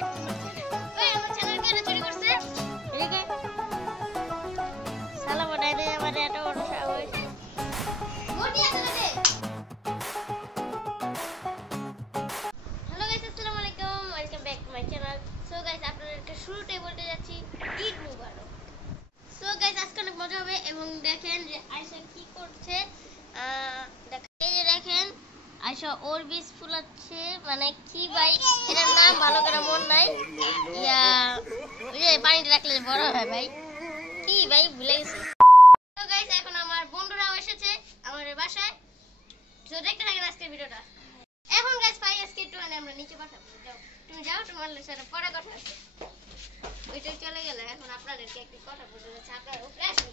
ওই আমার চ্যানেল কেটে চুরি করছে এদিকে সালা বড়াই দে আমার এত বড় সাহস মোটি আছে না দে হ্যালো গাইস আসসালামু আলাইকুম welcome back to my channel so guys আপনাদেরকে শুরুতেই বলতে যাচ্ছি ঈদ মুবারক সো গাইস আজকে অনেক মজা হবে এবং দেখেন যে আয়শা কি করছে দেখেন আয়শা ওর বীজ ফুলাচ্ছে মানে কি ভাই এটার নাম ভালো করে মন নাই ইয়া ওই যে পানিতে রাখলে বড় হয় ভাই কি ভাই ভুলে গেছি তো গাইস এখন আমার বন্ধুরাও এসেছে আমাদের বাসায় তো দেখতে থাকেন আজকের ভিডিওটা এখন গাইস ভাই আজকে একটু আমরা নিচে পাঠাবো যাও তুমি যাও তোমার সাথে পরে কথা আছে ওইটা চলে গেলে এখন আপনাদেরকে একটু কথা বলতে যাচ্ছে আপনারা উপরে আসুন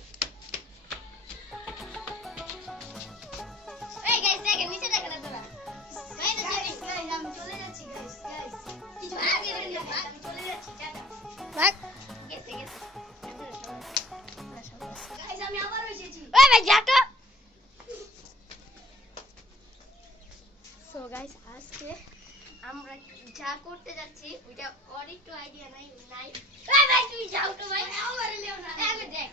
এই গাইস দেখেন নিচে দেখেন আপনারা গাইস আমি চলে যাচ্ছি গাইস কিছু আগে আমি চলে যাচ্ছি টাটা ভাগ গেছে গাইস আমি আবার এসেছি ওই ভাই যা তো সো গাইস আজকে আমরা যা করতে যাচ্ছি ওইটা আর একটু আইডিয়া নাই ওই ভাই তুমি যাও তো ভাই আমার লিও না আমি দেখ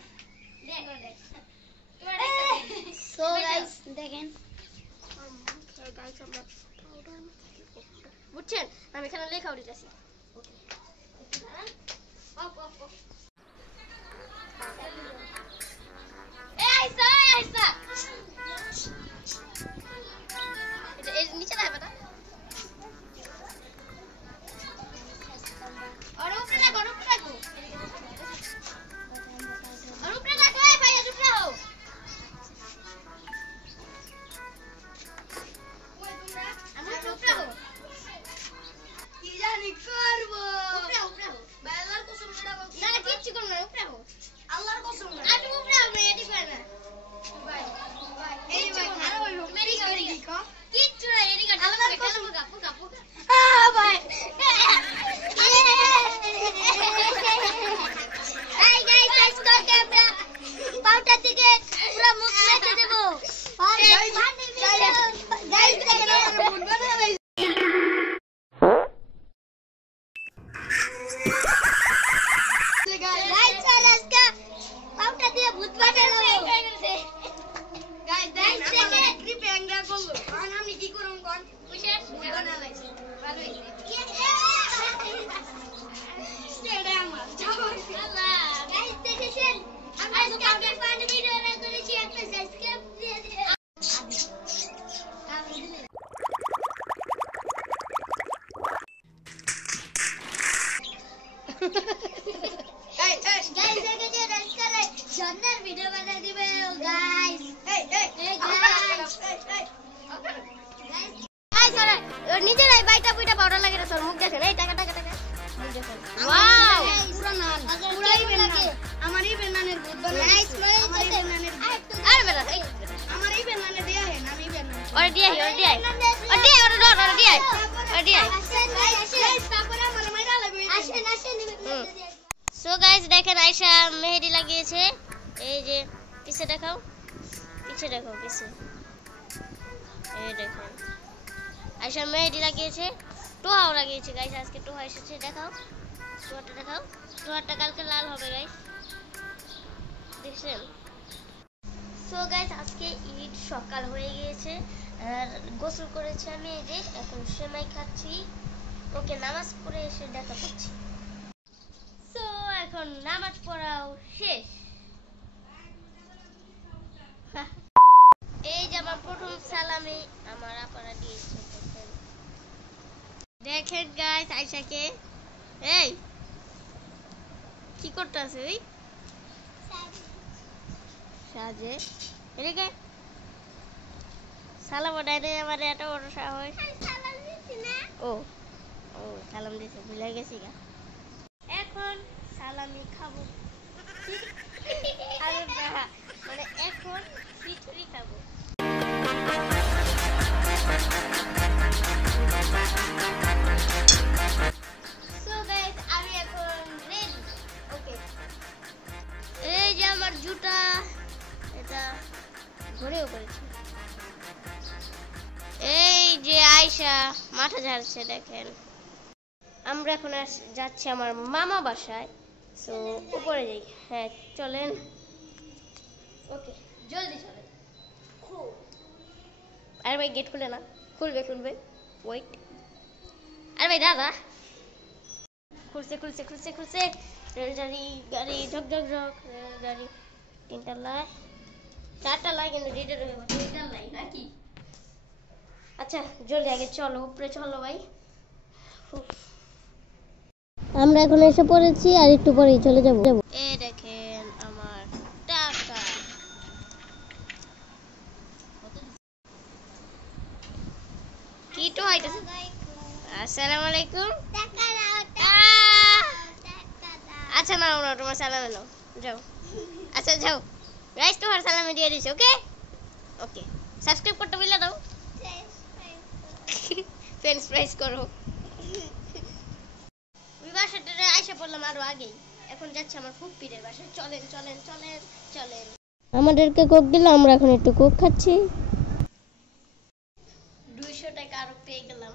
সো গাইস দেখেন গাইস আমরা বুঝছেন আমি এখানে লেখা উঠেছি ওকে অফ এই আইসা এটা এই নিচে না বেটা আর উপরে রাখো এই ভাই চুপ রাখো আমরা চুপ রাখো কি জানি করব উপরে ভাই আল্লাহর কসম এটা বলছি না কিচ্ছু করব না উপরে আল্লাহর কসম না আমি উপরে না এটি পারে না ভাই এই ভাই আরে ওই মেরি কি কিচ্ছু না এটি কাট আল্লাহর কসম পোকা ভাই এই গাইস আজকে আমরা পাউটা থেকে পুরো মুখ মেখে দেব গাইস দেখেন আমার মুখ বানানো গাইস আজকে পাউটা দিয়ে ভূত বানানো গাইস দেখেন ট্রিপে এঙ্গা করলো আর আমি কি করব কোন বিশেষ বানানো লাগছে ভালো হইছে সেটা আমার যাও আল্লাহ গাইস দেখেছেন আজকে আমরা পানি ভিডিও করেছি একটা সাবস্ক্রাইব দিয়ে দিন গাইস দেখেছেন আজকে জন্নার ভিডিও বানাই দিবে গাইস নিজের এই বাইটা পুইটা পাউডার লাগে না তোর মুখ দেখেন এই টাকা মুখ দেখেন ওয়াও পুরো নান পুরাই বেনানে আমারই বেনানের ভূত বানাই নাইস আমারই বেনানের আরে বেটা আমারই বেনানে দিয়া হে আমি বেনানে ওরে দিয়া গাইস তারপরে আমার মাইরা লাগবে আসেন সো গাইস দেখেন আয়শা মেহেদি লাগিয়েছে এই যে পিছে দেখাও পিছে এই দেখেন আয়শা মেহেদি লাগিয়েছে টোহাও লাগিয়েছে গাইস আজকে টোহা এসেছে দেখাও টোহাটা কালকে লাল হবে গাইস দেখছেন সো গাইস আজকে ঈদ সকাল হয়ে গিয়েছে আর গোসল করেছি আমি এই যে এখন সেমাই খাচ্ছি ওকে নামাজ পড়ে এসে দেখা করছি সো এখন নামাজ পড়াও শেষ এই যে আমার প্রথম সালামি আমার আপারা দিয়েছে দেখেন গাইস আয়শাকে এই কি করতেছে ওই সাজে এদিকে সালাম বানাই দে আমার এত বড় সাহস সালাম দিছি না ও সালাম দিছে ভুলে গেছি গা এখন সালামি খাবো আরে না মানে এখন খিচুড়ি খাবো সো গাইস আমি এখন রেডি ওকে এই যে আমার জুতা এটা ঘুরেও করেছি এই যে আয়শা মাথা ঝাড়ছে দেখেন আমরা এখন যাচ্ছি আমার মামা বাসায়। সো উপরে যাই। হ্যাঁ চলেন। ওকে জলদি চলেন। আরে ভাই গেট খুলে না, খুলবে খুলবে, ওয়েট। আরে ভাই দাদা, খুলছে খুলছে খুলছে খুলছে। রেলগাড়ি গাড়ি ঝক ঝক ঝক, রেলগাড়ি তিনটা লাই, চারটা লাই, কিন্তু রেডে রয়ে গেছে তিনটা লাই নাকি? আচ্ছা জলদি আগে চলো, উপরে চলো ভাই। আমরা এখন এসে পড়েছি, আর একটু পরেই চলে যাব। এই দেখেন আমার টাকা। কি তো হইতাছে? আসসালামু আলাইকুম। টাকা দাও, টাকা দাও। আচ্ছা নাও নাও, তোমার সালাম এলো, যাও। আচ্ছা যাও গাইস, তোমার সালামি দিয়ে দিছি। ওকে ওকে, সাবস্ক্রাইব করতে বলে দাও। ফ্রেন্ডস প্রাইস করো। ওই বাসাটা আইসা পড়লাম আরো আগেই। এখন যাচ্ছে আমার ফুপ্পিদের বাসায়। চলেন চলেন চলেন চলেন। আমাদেরকে কোক দিল, আমরা এখন একটু কোক খাচ্ছি। 200 টাকা আরো পেয়ে গেলাম।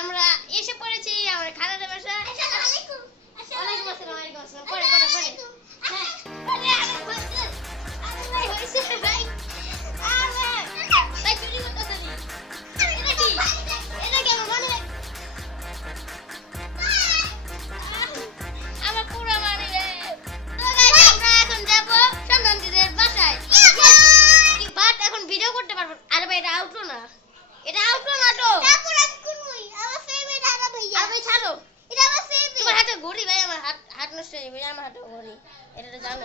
আমরা এসে পড়েছি আমার খালাদের বাসায়। আসসালামু আলাইকুম। ওয়ালাইকুম আসসালাম। ওয়ালাইকুম আসসালাম। পরে পরে পরে। হ্যাঁ আরে আমি বলছি আরে ভাই হইছে ভাই। ভাই চুরি করতেছিস? এটা কি? এটা কি আমার মনে হয় আমার পুরো মানি রে। তো গাইস আমরা এখন যাব সন্তানদের বাসায়। বাট এখন ভিডিও করতে পারবো। আরে ভাই এটা আউটরো না, এটা আউটরো না তো। তারপর আমি কোনই আমার ফেভারিট আলা ভাইয়া। আরে ভাই ছাড়ো, এটা আমার ফেভারিট। তোমার হাতে ঘড়ি ভাই, আমার হাত নষ্ট হয়ে যাবে। আমার হাতে ঘড়ি, এটা তো জানো।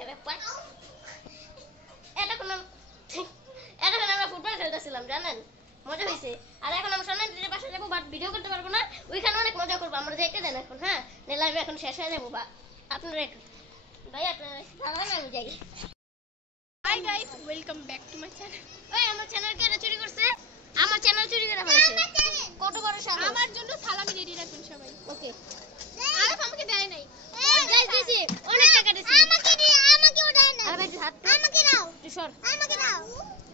এটা পাই এটা কোন আমরা ফুটবল খেলতেছিলাম জানেন, মজা হয়েছে। আর এখন আমরা সন্তানদের বাসায় যাবো, বাট ভিডিও করতে পারবো না। ওইখানে অনেক মজা করবো আমরা, দেখতে দেন এখন। হ্যাঁ লাইভ এখন শেষ হয়ে যাবো। বা আপনারা একটু ভাই আপনারা আমি যাই। Hi guys, welcome back to my channel. ওই আমার চ্যানেল কে চুরি করছে? আমার চ্যানেল চুরি করে ফেলেছে। কত বড় সাহস! আমার জন্য সালামি রেডি রাখুন সবাই। ওকে আরে আমাকে দেয় নাই। গাইস দিছি, অনেক টাকা দিছি। আমাকে দিয়ে, আমাকেও দেয় নাই। আরে ভাই হাত আমাকে দাও, তুই সর। আমাকে দাও।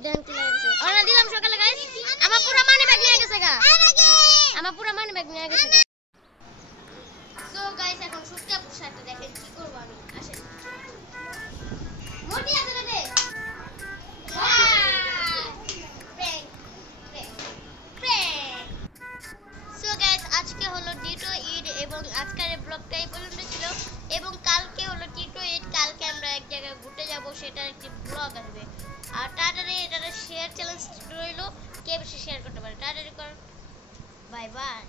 দেন কি লাগছে? ওরা দিলাম সকালে গাইস। আমার পুরো মানি ব্যাগ নিয়ে গেছে গা। আমার পুরো মানি ব্যাগ নিয়ে গেছে গা। সো গাইস এখন সুটকা পোশাকটা দেখেন কি করব আমি। আসেন মোটি আছে রে। আজকে হলো টিটো ঈদ এবং আজকের এই ব্লগটা এই পর্যন্ত ছিল। এবং কালকে হলো টিটো ঈদ, কালকে আমরা এক জায়গায় ঘুরতে যাব, সেটার একটি ব্লগ আসবে। আর তাড়াতাড়ি এটা শেয়ার চ্যালেঞ্জ রইলো, কে বেশি শেয়ার করতে পারে। তাড়াতাড়ি কর। Bye bye.